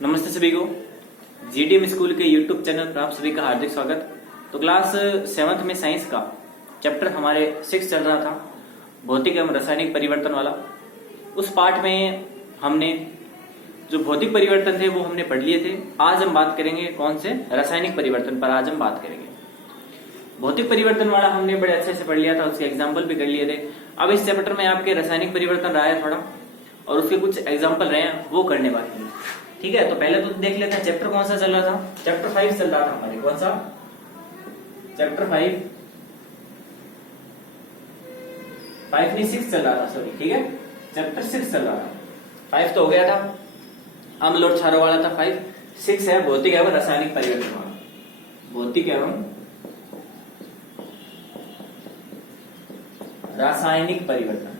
नमस्ते सभी को। जीडीएम स्कूल के यूट्यूब चैनल पर आप सभी का हार्दिक स्वागत। तो क्लास 7th में साइंस का चैप्टर हमारे 6 चल रहा था, भौतिक एवं रासायनिक परिवर्तन वाला। उस पार्ट में हमने जो भौतिक परिवर्तन थे वो हमने पढ़ लिए थे। आज हम बात करेंगे कौन से, रासायनिक परिवर्तन पर आज हम बात करेंगे। भौतिक परिवर्तन वाला हमने बड़े अच्छे से पढ़ लिया था, उसके एग्जाम्पल भी कर लिए थे। अब इस चैप्टर में आपके रासायनिक परिवर्तन रहा है थोड़ा, और उसके कुछ एग्जाम्पल रहे हैं वो करने बाकी हैं। ठीक है, तो पहले तो देख लेते हैं चैप्टर कौन सा चल रहा था। चैप्टर 5 चल रहा था हमारे, कौन सा चैप्टर 5 नहीं 6 चल रहा था, सॉरी। ठीक है, चैप्टर 6 चल रहा था। 5 तो हो गया था, अम्ल और क्षारों वाला था 5। 6 है भौतिक एवं रासायनिक परिवर्तन वाला। भौतिक एवं रासायनिक परिवर्तन।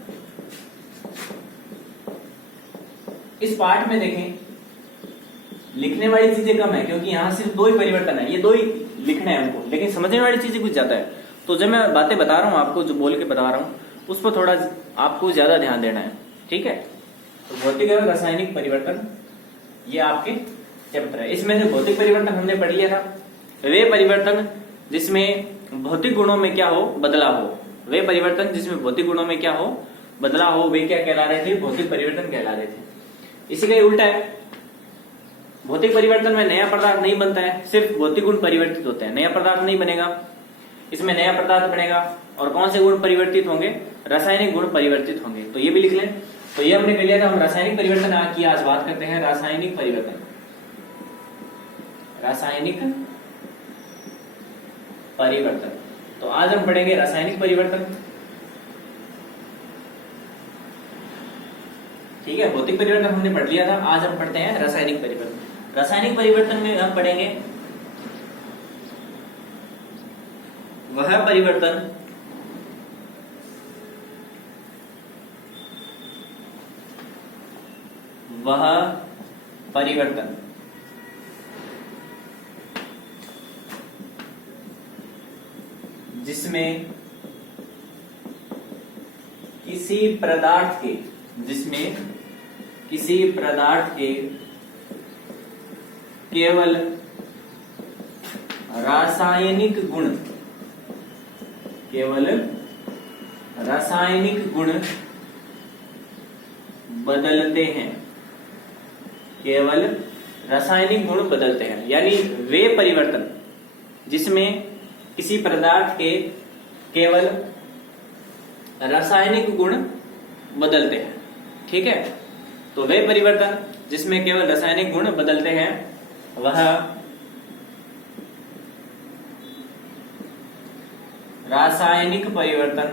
इस पार्ट में देखें, लिखने वाली चीजें कम है क्योंकि यहां सिर्फ 2 ही परिवर्तन है, ये 2 ही लिखने हैं हमको, लेकिन समझने वाली चीजें कुछ ज्यादा है। तो जब मैं बातें बता रहा हूं आपको, जो बोल के बता रहा हूं, उस पर थोड़ा आपको ज्यादा ध्यान देना है। ठीक है, तो भौतिक एवं रासायनिक परिवर्तन ये आपके चैप्टर है। इसमें जो भौतिक परिवर्तन हमने पढ़ लिया था, वे परिवर्तन जिसमें भौतिक गुणों में क्या हो, बदलाव हो। वे परिवर्तन जिसमें भौतिक गुणों में क्या हो, बदलाव हो, वे क्या कहला रहे थे, भौतिक परिवर्तन कहला रहे थे। इसी का ही उल्टा है, भौतिक परिवर्तन में नया पदार्थ नहीं बनता है, सिर्फ भौतिक गुण परिवर्तित होते हैं। नया पदार्थ नहीं बनेगा, इसमें नया पदार्थ बनेगा। और कौन से गुण परिवर्तित होंगे, रासायनिक गुण परिवर्तित होंगे। तो ये भी लिख लें। तो ये हमने कर लिया था। हम रासायनिक परिवर्तन की आज बात करते हैं, रासायनिक परिवर्तन। रासायनिक परिवर्तन, तो आज हम पढ़ेंगे रासायनिक परिवर्तन। ठीक है, भौतिक परिवर्तन हमने पढ़ लिया था, आज हम पढ़ते हैं रासायनिक परिवर्तन। रासायनिक परिवर्तन में हम पढ़ेंगे वह परिवर्तन जिसमें किसी पदार्थ के केवल रासायनिक गुण बदलते हैं। केवल रासायनिक गुण बदलते हैं, यानी वे परिवर्तन जिसमें किसी पदार्थ के केवल रासायनिक गुण बदलते हैं। ठीक है, तो वे परिवर्तन जिसमें केवल रासायनिक गुण बदलते हैं वह रासायनिक परिवर्तन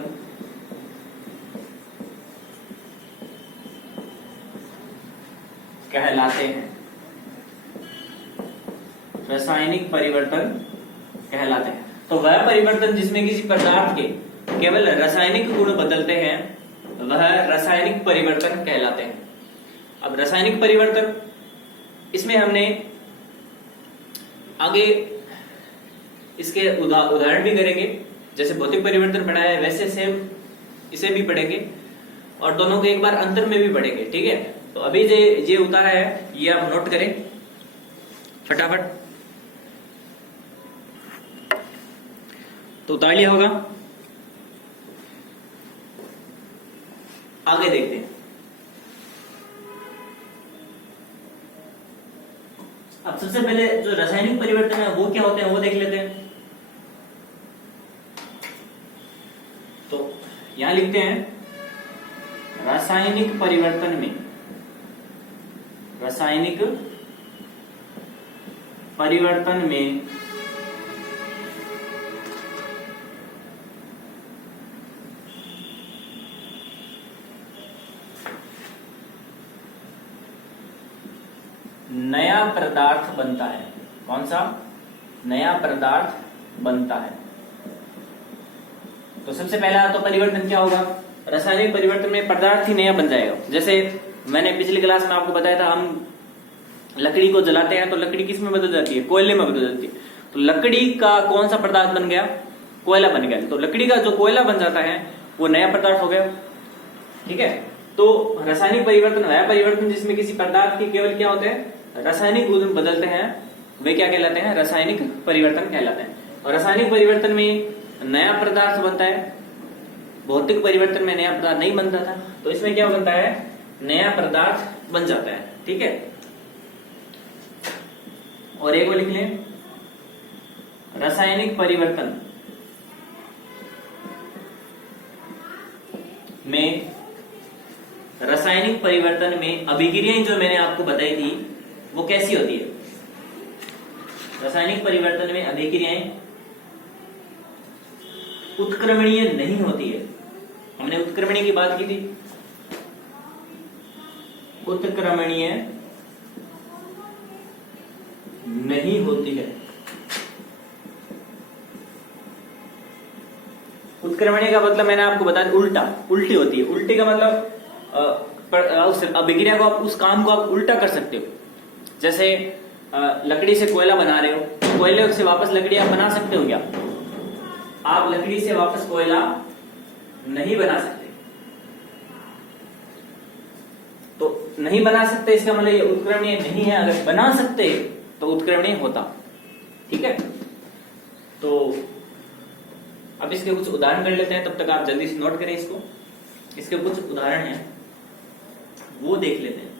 कहलाते हैं। रासायनिक परिवर्तन कहलाते हैं। तो वह परिवर्तन जिसमें किसी पदार्थ के केवल रासायनिक गुण बदलते हैं वह रासायनिक परिवर्तन कहलाते हैं। अब रासायनिक परिवर्तन, इसमें हमने आगे इसके उदाहरण भी करेंगे। जैसे भौतिक परिवर्तन पढ़ा है वैसे सेम इसे भी पढ़ेंगे, और दोनों के एक बार अंतर में भी पढ़ेंगे। ठीक है, तो अभी ये उतारा है, ये आप नोट करें फटाफट। तो उतार लिया होगा, आगे देखते हैं। अब सबसे पहले जो रासायनिक परिवर्तन है वो क्या होते हैं वो देख लेते हैं। तो यहां लिखते हैं, रासायनिक परिवर्तन में नया पदार्थ बनता है। कौन सा नया पदार्थ बनता है? तो सबसे पहला तो परिवर्तन क्या होगा, रासायनिक परिवर्तन में पदार्थ ही नया बन जाएगा। जैसे मैंने पिछली क्लास में आपको बताया था, हम लकड़ी को जलाते हैं तो लकड़ी किस में बदल जाती है, कोयले में बदल जाती है। तो लकड़ी का कौन सा पदार्थ बन गया, कोयला बन गया। तो लकड़ी का जो कोयला बन जाता है वो नया पदार्थ हो गया। ठीक है, तो रासायनिक परिवर्तन वह परिवर्तन जिसमें किसी पदार्थ के केवल क्या होते हैं, रासायनिक गुण बदलते हैं वे क्या कहलाते हैं? रासायनिक परिवर्तन कहलाते हैं। और रासायनिक परिवर्तन में नया पदार्थ बनता है, भौतिक परिवर्तन में नया पदार्थ नहीं बनता था, तो इसमें क्या बनता है? नया पदार्थ बन जाता है। ठीक है, और एक और लिख लें, रासायनिक परिवर्तन में अभिक्रियाएं जो मैंने आपको बताई थी वो कैसी होती है? रासायनिक परिवर्तन में अभिक्रियाएं उत्क्रमणीय नहीं होती है। हमने उत्क्रमणीय की बात की थी, उत्क्रमणीय नहीं होती है। उत्क्रमणीय का मतलब मैंने आपको बताया उल्टी होती है। उल्टी का मतलब अभिक्रिया को आप उस काम को आप उल्टा कर सकते हो। जैसे लकड़ी से कोयला बना रहे हो, कोयले से वापस लकड़ी आप बना सकते हो क्या? आप लकड़ी से वापस कोयला नहीं बना सकते। तो नहीं बना सकते इसका मतलब ये उत्क्रमणीय नहीं है। अगर बना सकते तो उत्क्रमणीय होता। ठीक है, तो अब इसके कुछ उदाहरण कर लेते हैं, तब तक आप जल्दी से नोट करें इसको। इसके कुछ उदाहरण हैं वो देख लेते हैं।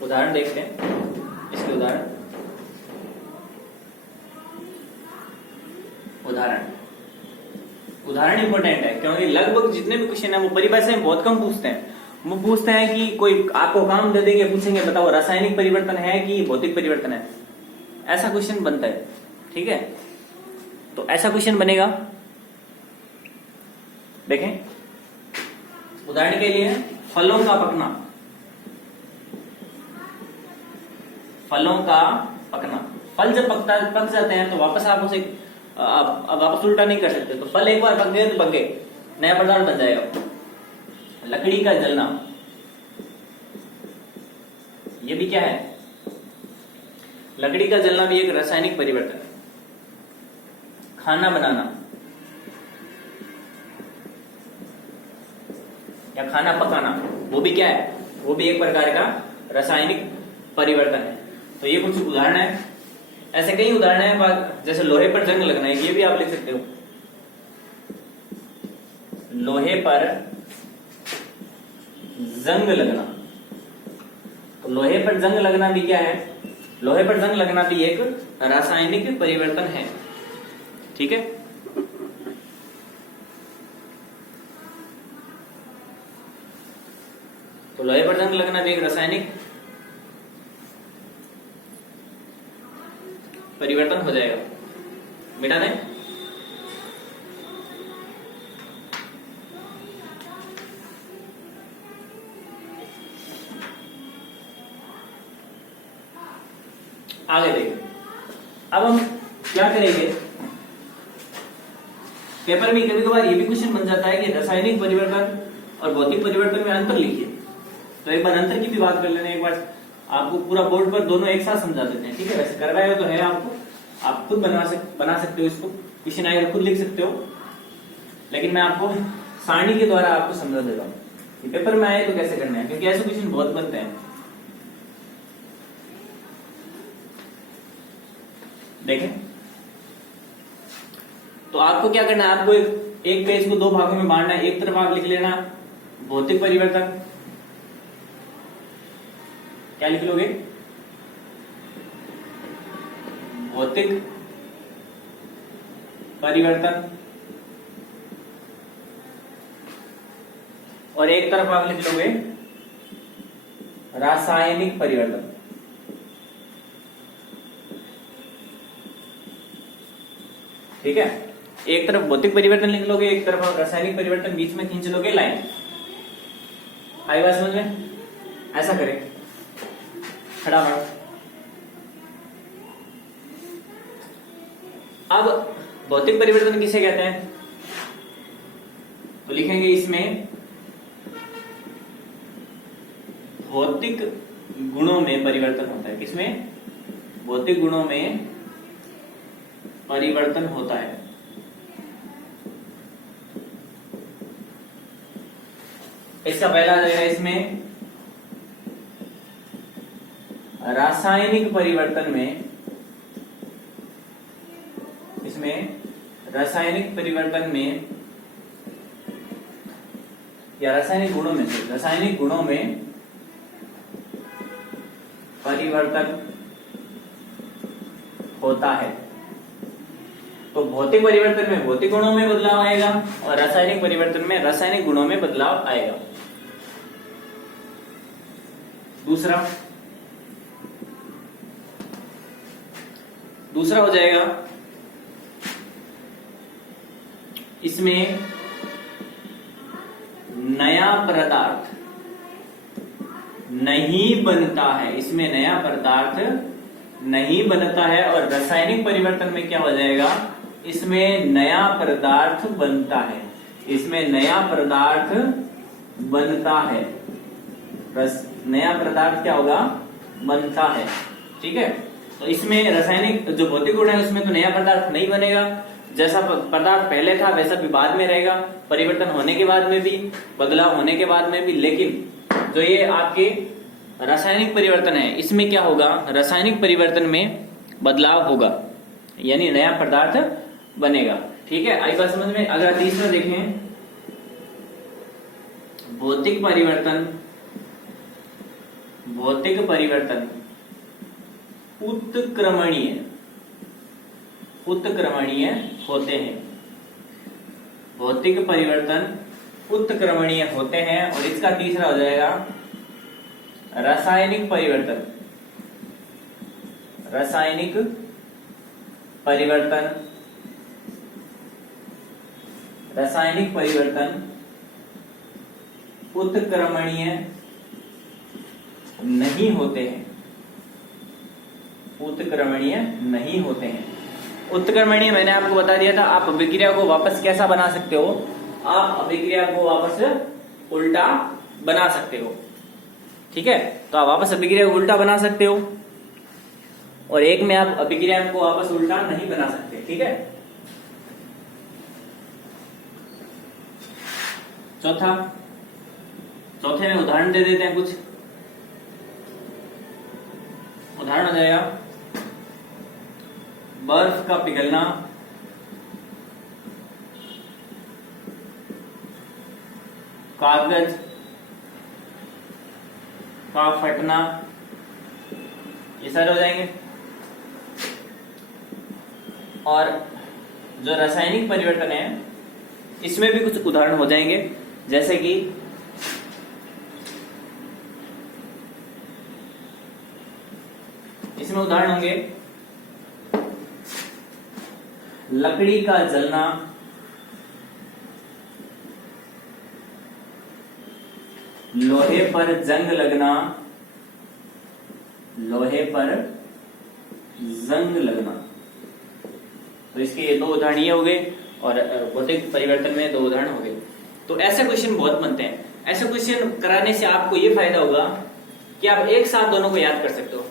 उदाहरण देखते हैं, इसके उदाहरण इंपॉर्टेंट है, क्योंकि लगभग जितने भी क्वेश्चन है वो परिभाषाएं बहुत कम पूछते हैं। वो पूछते हैं कि कोई आपको काम दे देंगे, पूछेंगे बताओ रासायनिक परिवर्तन है कि भौतिक परिवर्तन है, ऐसा क्वेश्चन बनता है। ठीक है, तो ऐसा क्वेश्चन बनेगा। देखें, उदाहरण के लिए फलों का पकना, फल जब पक जाते हैं तो वापस आप उसे अब वापस उल्टा नहीं कर सकते। तो फल एक बार पक गए तो पक गए, नया पदार्थ बन जाएगा। लकड़ी का जलना, ये भी क्या है? लकड़ी का जलना भी एक रासायनिक परिवर्तन है। खाना बनाना या खाना पकाना, वो भी क्या है? वो भी एक प्रकार का रासायनिक परिवर्तन है। तो ये कुछ उदाहरण है, ऐसे कई उदाहरण हैं। जैसे लोहे पर जंग लगना है, ये भी आप लिख सकते हो। लोहे पर जंग लगना, तो लोहे पर जंग लगना भी क्या है? लोहे पर जंग लगना भी एक रासायनिक परिवर्तन है। ठीक है, तो लोहे पर जंग लगना भी एक रासायनिक परिवर्तन हो जाएगा। मिटा दें। आगे देखिए, अब हम क्या करेंगे? पेपर में कभी कभार ये भी क्वेश्चन बन जाता है कि रासायनिक परिवर्तन और भौतिक परिवर्तन में अंतर लिखिए। तो एक बार अंतर की भी बात कर लेने, एक बार आपको पूरा बोर्ड पर दोनों एक साथ समझा देते हैं। ठीक है, वैसे करवाया हो तो है आपको, आप खुद बना सकते हो इसको, क्वेश्चन आएगा खुद लिख सकते हो, लेकिन मैं आपको सारणी के द्वारा आपको समझा देता हूँ। पेपर में आए तो कैसे करना है, क्योंकि ऐसे क्वेश्चन बहुत बनते हैं। देखें, तो आपको क्या करना है? आपको एक पेज को दो भागों में बांटना है। एक तरफ आप लिख लेना भौतिक परिवर्तन, क्या लिख लोगे? भौतिक परिवर्तन, और एक तरफ आप लिख लोगे रासायनिक परिवर्तन। ठीक है, एक तरफ भौतिक परिवर्तन लिख लोगे, एक तरफ आप रासायनिक परिवर्तन, बीच में खींच लोगे लाइन। आई बात समझ में? ऐसा करें, फटाफट। अब भौतिक परिवर्तन किसे कहते हैं? तो लिखेंगे इसमें भौतिक गुणों में परिवर्तन होता है। किसमें? भौतिक गुणों में परिवर्तन होता है। इसका पहला आ जाएगा इसमें रासायनिक परिवर्तन में, इसमें रासायनिक परिवर्तन में या रासायनिक गुणों में से, रासायनिक गुणों में परिवर्तन होता है। तो भौतिक परिवर्तन में भौतिक गुणों में बदलाव आएगा और रासायनिक परिवर्तन में रासायनिक गुणों में बदलाव आएगा। दूसरा हो जाएगा इसमें नया पदार्थ नहीं बनता है, इसमें नया पदार्थ नहीं बनता है। और रासायनिक परिवर्तन में क्या हो जाएगा, इसमें नया पदार्थ बनता है, इसमें नया पदार्थ बनता है, नया पदार्थ क्या होगा, बनता है। ठीक है, तो इसमें रासायनिक जो भौतिक गुण है उसमें तो नया पदार्थ नहीं बनेगा, जैसा पदार्थ पहले था वैसा भी बाद में रहेगा, परिवर्तन होने के बाद में भी, बदलाव होने के बाद में भी। लेकिन जो ये आपके रासायनिक परिवर्तन है इसमें क्या होगा, रासायनिक परिवर्तन में बदलाव होगा, यानी नया पदार्थ बनेगा। ठीक है, आई बात समझ में। अगर तीसरा देखें, भौतिक परिवर्तन उत्क्रमणीय होते हैं। भौतिक परिवर्तन उत्क्रमणीय होते हैं। और इसका तीसरा हो जाएगा रासायनिक परिवर्तन उत्क्रमणीय नहीं होते हैं। उत्क्रमणीय मैंने आपको बता दिया था। आप अभिक्रिया को वापस कैसा बना सकते हो, आप अभिक्रिया को वापस उल्टा बना सकते हो। ठीक है, तो आप वापस अभिक्रिया को उल्टा बना सकते हो और एक में आप अभिक्रिया को वापस उल्टा नहीं बना सकते। ठीक है, चौथे में उदाहरण दे देते हैं। कुछ उदाहरण हो जाएगा, बर्फ का पिघलना, कागज का फटना, ये सारे हो जाएंगे। और जो रासायनिक परिवर्तन है इसमें भी कुछ उदाहरण हो जाएंगे, जैसे कि इसमें उदाहरण होंगे लकड़ी का जलना, लोहे पर जंग लगना, तो इसके ये दो उदाहरण ये हो गए और भौतिक परिवर्तन में दो उदाहरण हो गए। तो ऐसे क्वेश्चन बहुत बनते हैं। ऐसे क्वेश्चन कराने से आपको ये फायदा होगा कि आप एक साथ दोनों को याद कर सकते हो।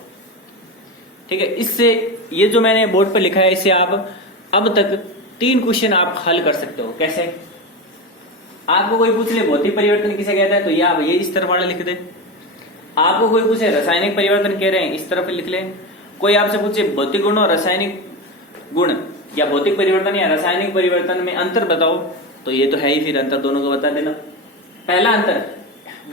ठीक है, इससे ये जो मैंने बोर्ड पर लिखा है इससे आप अब तक 3 क्वेश्चन आप हल कर सकते हो। कैसे, आपको कोई पूछ ले भौतिक परिवर्तन किसे कहता है, तो ये आप ये इस तरफ वाला लिख दे। आपको कोई पूछे रासायनिक परिवर्तन कह रहे हैं, इस तरफ लिख ले। कोई आपसे पूछे भौतिक गुण और रासायनिक गुण या भौतिक परिवर्तन या रासायनिक परिवर्तन में अंतर बताओ, तो ये तो है ही, फिर अंतर दोनों को बता देना। पहला अंतर,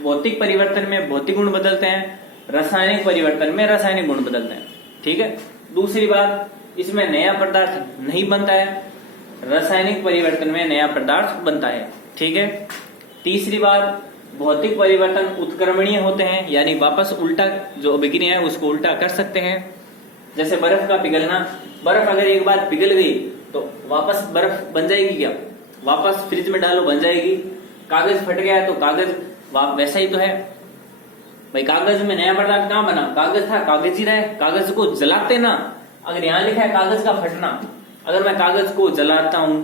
भौतिक परिवर्तन में भौतिक गुण बदलते हैं, रासायनिक परिवर्तन में रासायनिक गुण बदलते हैं। ठीक है, दूसरी बात, इसमें नया पदार्थ नहीं बनता है, रासायनिक परिवर्तन में नया पदार्थ बनता है। ठीक है, तीसरी बात, भौतिक परिवर्तन उत्क्रमणीय होते हैं, यानी वापस उल्टा जो अभिक्रिया है उसको उल्टा कर सकते हैं। जैसे बर्फ का पिघलना, बर्फ अगर एक बार पिघल गई तो वापस बर्फ बन जाएगी क्या, वापस फ्रिज में डालो बन जाएगी। कागज फट गया तो कागज वैसा ही तो है भाई, कागज में नया पदार्थ कहां बना, कागज था, कागज ही रहे। कागज को जलाते ना, अगर यहाँ लिखा है कागज का फटना, अगर मैं कागज को जलाता हूं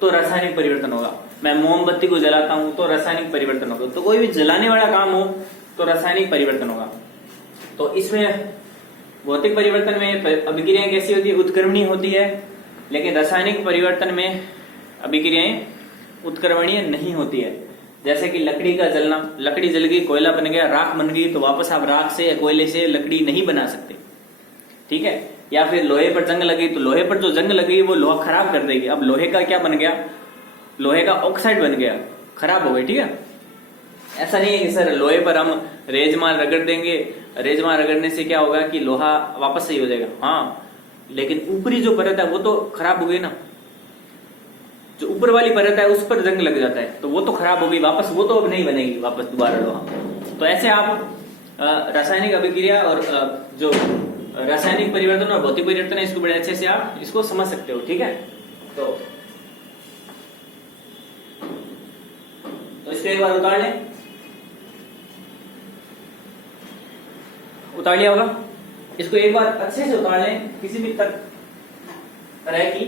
तो रासायनिक परिवर्तन होगा, मैं मोमबत्ती को जलाता हूं तो रासायनिक परिवर्तन होगा। तो कोई भी जलाने वाला काम हो तो रासायनिक परिवर्तन होगा। तो इसमें भौतिक परिवर्तन में अभिक्रियाएं कैसी होती है, उत्क्रमणीय होती है, लेकिन रासायनिक परिवर्तन में अभिक्रियाएं उत्क्रमणीय नहीं होती है। जैसे कि लकड़ी का जलना, लकड़ी जल गई, कोयला बन गया, राख बन गई, तो वापस आप राख से या कोयले से लकड़ी नहीं बना सकते, ठीक है। या फिर लोहे पर जंग लगी, तो लोहे पर जो जंग लगी वो लोहा खराब कर देगी। अब लोहे का क्या बन गया, लोहे का ऑक्साइड बन गया, खराब हो गई, ठीक है। ऐसा नहीं है कि सर लोहे पर हम रेजमाल रगड़ देंगे, रेजमाल रगड़ने से क्या होगा कि लोहा वापस सही हो जाएगा। हाँ, लेकिन ऊपरी जो परत है वो तो खराब हो गई ना, जो ऊपर वाली परत है उस पर जंग लग जाता है तो वो तो खराब हो गई वापस, वो तो अब नहीं बनेगी वापस दोबारा लोहा। तो ऐसे आप रासायनिक अभिक्रिया और जो रासायनिक परिवर्तन और भौतिक परिवर्तन है इसको बड़े अच्छे से आप इसको समझ सकते हो, ठीक है। तो इसको एक बार उतार लें, उतार लिया होगा। इसको एक बार अच्छे से उतार लें, किसी भी तरह की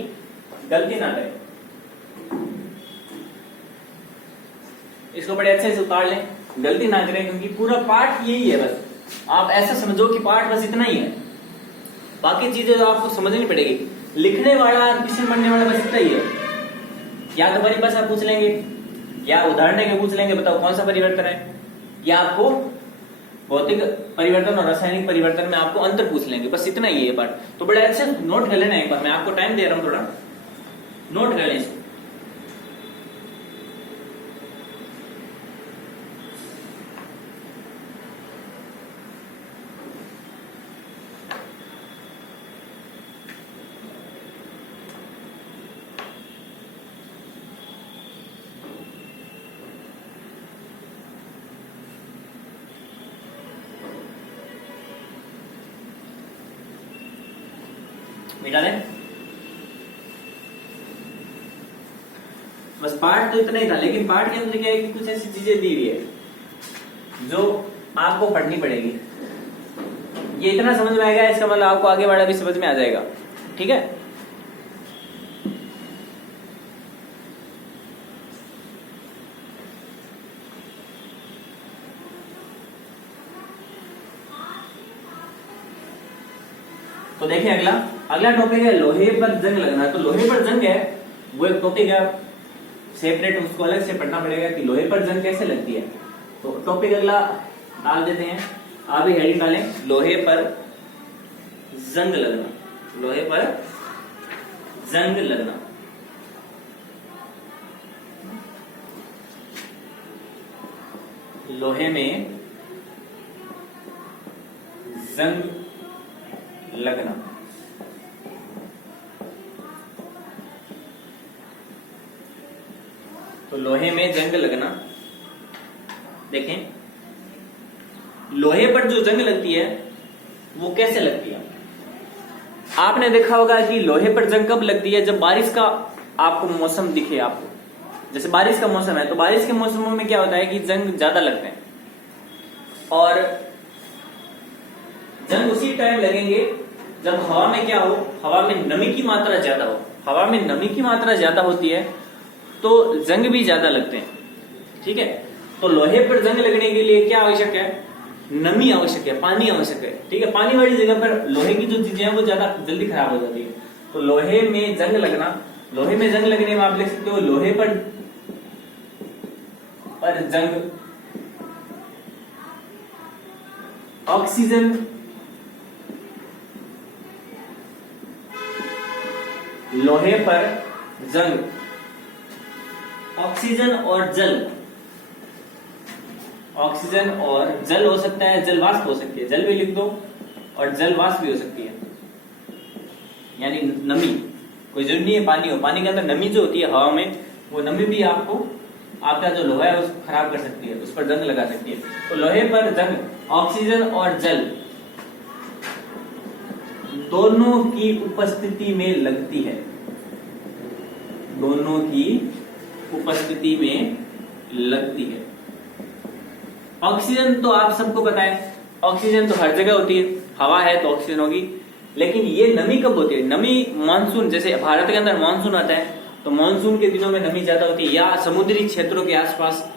गलती ना करें। इसको बड़े अच्छे से उतार लें, गलती ना करें, क्योंकि पूरा पाठ यही है। बस आप ऐसा समझो कि पाठ बस इतना ही है, बाकी चीजें तो आपको समझनी पड़ेगी। लिखने वाला, क्वेश्चन बनने वाला बस इतना ही है। या तो परिभाषा पूछ लेंगे, या उदाहरण के पूछ लेंगे, बताओ कौन सा परिवर्तन है, या आपको भौतिक परिवर्तन और रासायनिक परिवर्तन में आपको अंतर पूछ लेंगे, बस इतना ही है पाठ। तो बड़े अच्छे नोट कर लेना एक बार, मैं आपको टाइम दे रहा हूं, थोड़ा नोट कर लें। मिटा दें, बस पाठ तो इतना ही था। लेकिन पाठ के अंदर क्या है कि कुछ ऐसी चीजें दी हुई है जो आपको पढ़नी पड़ेगी। ये इतना समझ में आएगा, इसका मतलब आपको आगे वाला भी समझ में आ जाएगा, ठीक है। तो देखिए अगला टॉपिक है लोहे पर जंग लगना। तो लोहे पर जंग है वो एक टॉपिक है सेपरेट, उसको अलग से पढ़ना पड़ेगा कि लोहे पर जंग कैसे लगती है। तो टॉपिक अगला डाल देते हैं, आप भी हेडिंग डालें, लोहे पर जंग लगना, लोहे पर जंग लगना। लोहे में जंग लगना। तो लोहे में जंग लगना, देखें लोहे पर जो जंग लगती है वो कैसे लगती है। आपने देखा होगा कि लोहे पर जंग कब लगती है, जब बारिश का आपको मौसम दिखे। आपको जैसे बारिश का मौसम है तो बारिश के मौसमों में क्या होता है कि जंग ज्यादा लगते हैं, और जंग उसी टाइम लगेंगे जब हवा में क्या हो, हवा में नमी की मात्रा ज्यादा हो। हवा में नमी की मात्रा ज्यादा होती है तो जंग भी ज्यादा लगते हैं, ठीक है। तो लोहे पर जंग लगने के लिए क्या आवश्यक है, नमी आवश्यक है, पानी आवश्यक है, ठीक है। पानी वाली जगह पर लोहे की जो चीजें हैं वो ज्यादा जल्दी खराब हो जाती है। तो लोहे में जंग लगना, लोहे में जंग लगने में आप लिख सकते हो लोहे पर जंग, ऑक्सीजन लोहे पर जंग, ऑक्सीजन और जल, ऑक्सीजन और जल हो सकता है, जल वाष्प हो सकती है, जल भी लिख दो, और जल वाष्प भी हो सकती है, यानी नमी। कोई जरूरी नहीं है पानी हो, पानी के अंदर नमी जो होती है हवा में, वो नमी भी आपको आपका जो लोहा है उसको खराब कर सकती है, उस पर जंग लगा सकती है। तो लोहे पर जंग ऑक्सीजन और जल दोनों की उपस्थिति में लगती है, दोनों की उपस्थिति में लगती है। ऑक्सीजन तो आप सबको पता है, ऑक्सीजन तो हर जगह होती है, हवा है तो ऑक्सीजन होगी। लेकिन ये नमी कब होती है, नमी मानसून, जैसे भारत के अंदर मानसून आता है तो मानसून के दिनों में नमी ज्यादा होती है, या समुद्री क्षेत्रों के आसपास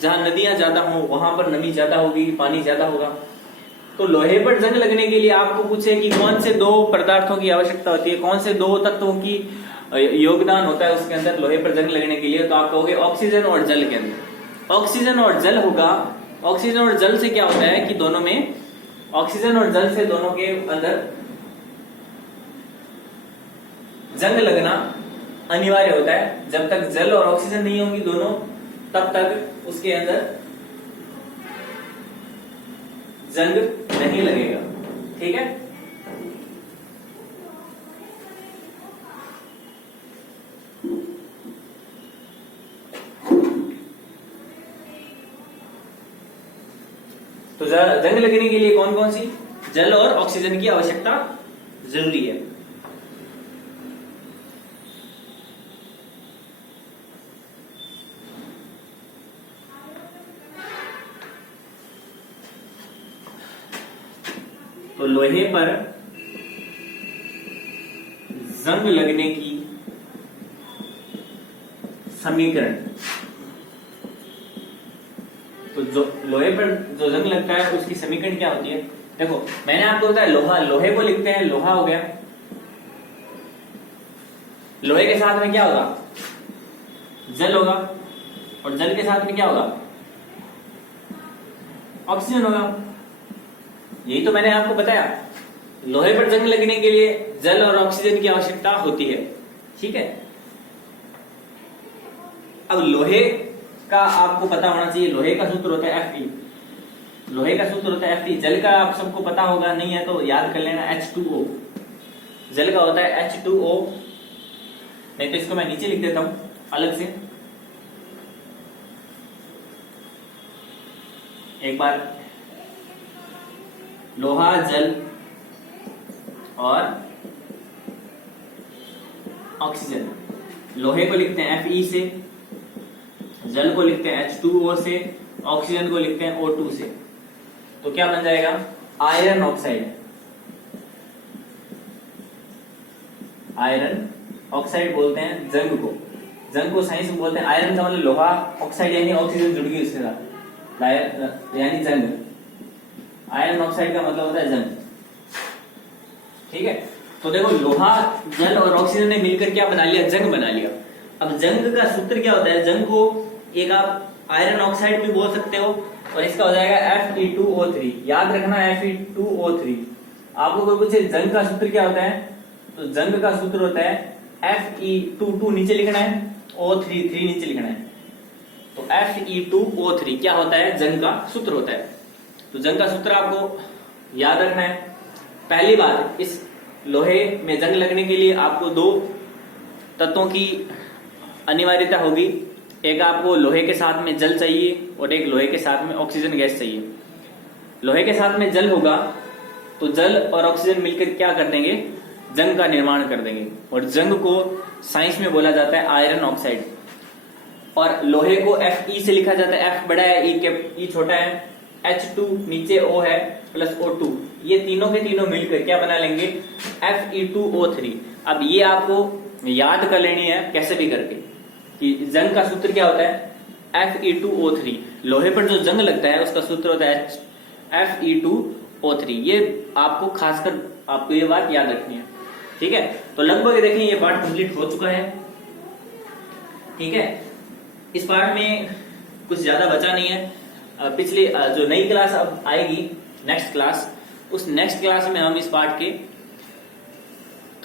जहां नदियां ज्यादा हो वहां पर नमी ज्यादा होगी, पानी ज्यादा होगा। तो लोहे पर जंग लगने के लिए आपको पूछे कि कौन से दो पदार्थों की आवश्यकता होती है, कौन से दो तत्वों की योगदान होता है उसके अंदर लोहे पर जंग लगने के लिए, तो आप कहोगे ऑक्सीजन और जल के अंदर। ऑक्सीजन और जल होगा, ऑक्सीजन और जल से क्या होता है कि दोनों में, ऑक्सीजन और जल से दोनों के अंदर जंग लगना अनिवार्य होता है। जब तक जल और ऑक्सीजन नहीं होंगी दोनों, तब तक उसके अंदर जंग नहीं लगेगा। ठीक है, तो जंग लगने के लिए कौन कौन सी जल और ऑक्सीजन की आवश्यकता जरूरी है। तो लोहे पर जंग लगने की समीकरण, तो जो लोहे पर जो जंग लगता है उसकी समीकरण क्या होती है। देखो मैंने आपको बताया लोहा, लोहे को लिखते हैं लोहा हो गया, लोहे के साथ में क्या होगा, जल होगा, और जल के साथ में क्या होगा, ऑक्सीजन होगा। यही तो मैंने आपको बताया, लोहे पर जंग लगने के लिए जल और ऑक्सीजन की आवश्यकता होती है। ठीक है, अब लोहे का आपको पता होना चाहिए, लोहे का सूत्र होता है Fe, लोहे का सूत्र होता है Fe। जल का आप सबको पता होगा, नहीं है तो याद कर लेना H2O, जल का होता है H2O, नहीं तो इसको मैं नीचे लिख देता हूं अलग से। एक बार लोहा, जल और ऑक्सीजन, लोहे को लिखते हैं Fe से, जल को लिखते हैं H2O से, ऑक्सीजन को लिखते हैं O2 से। तो क्या बन जाएगा, आयरन ऑक्साइड। आयरन ऑक्साइड बोलते हैं जंग को, जंग को साइंस में बोलते हैं आयरन का मतलब लोहा, ऑक्साइड यानी ऑक्सीजन जुड़ गई उसके साथ, यानी जंग। आयरन ऑक्साइड का मतलब होता है जंग। ठीक है, तो देखो लोहा, जल और ऑक्सीजन ने मिलकर क्या बना लिया, जंग बना लिया। अब जंग का सूत्र क्या होता है, जंग को एक आप आयरन ऑक्साइड भी बोल सकते हो, और इसका हो जाएगा Fe2O3। याद रखना Fe2O3। आपको कोई पूछे जंग का सूत्र क्या होता है, तो जंग का सूत्र होता है Fe2, नीचे लिखना है, O3 नीचे लिखना है। तो Fe2O3 क्या होता है, जंग का सूत्र होता है। तो जंग का सूत्र आपको याद रखना है। पहली बात, इस लोहे में जंग लगने के लिए आपको दो तत्वों की अनिवार्यता होगी, एक आपको लोहे के साथ में जल चाहिए और एक लोहे के साथ में ऑक्सीजन गैस चाहिए। लोहे के साथ में जल होगा तो जल और ऑक्सीजन मिलकर क्या कर देंगे, जंग का निर्माण कर देंगे, और जंग को साइंस में बोला जाता है आयरन ऑक्साइड। और लोहे को Fe से लिखा जाता है, F बड़ा है, E छोटा है, H2 नीचे O है प्लस O2, ये तीनों के तीनों मिलकर क्या बना लेंगे, Fe2O3। अब ये आपको याद कर लेनी है कैसे भी करके कि जंग का सूत्र क्या होता है, Fe2O3। लोहे पर जो जंग लगता है उसका सूत्र होता है Fe2O3। ये आपको खासकर आपको ये बात याद रखनी है। ठीक है, तो लगभग देखें ये पार्ट कंप्लीट हो चुका है। ठीक है, इस पार्ट में कुछ ज्यादा बचा नहीं है। पिछली जो नई क्लास अब आएगी, नेक्स्ट क्लास, उस नेक्स्ट क्लास में हम इस पार्ट के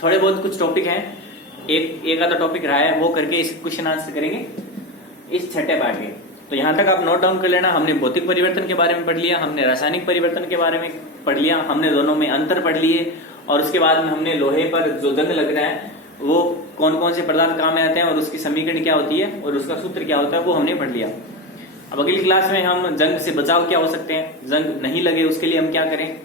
थोड़े बहुत कुछ टॉपिक हैं, एक आधा टॉपिक रहा है वो करके इस क्वेश्चन आंसर करेंगे इस छठे पार्ट के। तो यहां तक आप नोट डाउन कर लेना। हमने भौतिक परिवर्तन के बारे में पढ़ लिया, हमने रासायनिक परिवर्तन के बारे में पढ़ लिया, हमने दोनों में अंतर पढ़ लिए, और उसके बाद में हमने लोहे पर जो जंग लग रहा है वो कौन कौन से पदार्थ काम में आते हैं और उसकी समीकरण क्या होती है और उसका सूत्र क्या होता है वो हमने पढ़ लिया। अब अगली क्लास में हम जंग से बचाव क्या हो सकते हैं, जंग नहीं लगे उसके लिए हम क्या करें,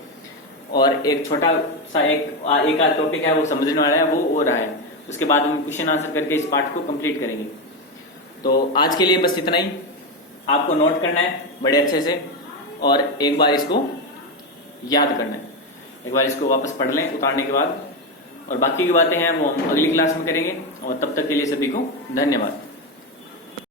और एक छोटा सा एक आध टॉपिक है वो समझने वाला है, वो हो रहा है। उसके बाद हम क्वेश्चन आंसर करके इस पार्ट को कंप्लीट करेंगे। तो आज के लिए बस इतना ही, आपको नोट करना है बड़े अच्छे से, और एक बार इसको याद करना है, एक बार इसको वापस पढ़ लें उतारने के बाद, और बाकी की बातें हैं वो हम अगली क्लास में करेंगे। और तब तक के लिए सभी को धन्यवाद।